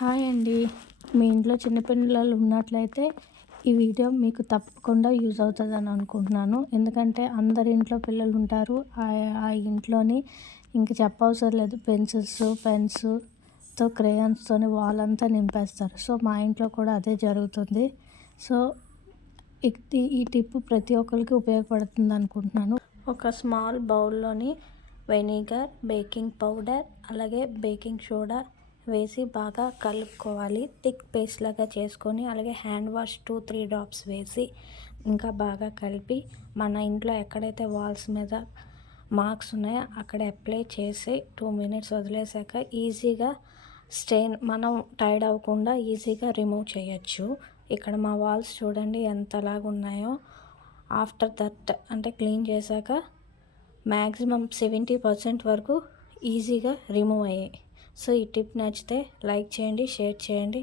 Hi అండి. మీ ఇంట్లో చిన్నపిల్లలు ఉన్నట్లయితే ఈ వీడియో మీకు తప్పకుండా యూజ్ అవుతుందని అనుకుంటున్నాను. ఎందుకంటే అందరి ఇంట్లో పిల్లలు ఉంటారు. ఆ ఇంట్లోని ఇంక చెప్పవసరం లేదు, పెన్సిల్స్, పెన్స్తో క్రేయాన్స్తోని వాల్ అంతా నింపేస్తారు. సో మా ఇంట్లో కూడా అదే జరుగుతుంది. సో ఈ టిప్ ప్రతి ఒక్కరికి ఉపయోగపడుతుంది అనుకుంటున్నాను. ఒక స్మాల్ బౌల్లోని వెనిగర్, బేకింగ్ పౌడర్, అలాగే బేకింగ్ సోడా వేసి బాగా కలుపుకోవాలి. థిక్ పేస్ట్ లాగా చేసుకొని, అలాగే హ్యాండ్ వాష్ 2-3 డ్రాప్స్ వేసి ఇంకా బాగా కలిపి మన ఇంట్లో ఎక్కడైతే వాల్స్ మీద మార్క్స్ ఉన్నాయో అక్కడ అప్లై చేసి 2 మినిట్స్ వదిలేసాక ఈజీగా స్టెయిన్ మనం టైడ్ అవ్వకుండా ఈజీగా రిమూవ్ చేయొచ్చు. ఇక్కడ మా వాల్స్ చూడండి ఎంతలాగా ఉన్నాయో. ఆఫ్టర్ దట్ అంటే క్లీన్ చేశాక మ్యాక్సిమం 70% వరకు ఈజీగా రిమూవ్ అయ్యాయి. సో ఈ టిప్ నచ్చితే లైక్ చేయండి, షేర్ చేయండి.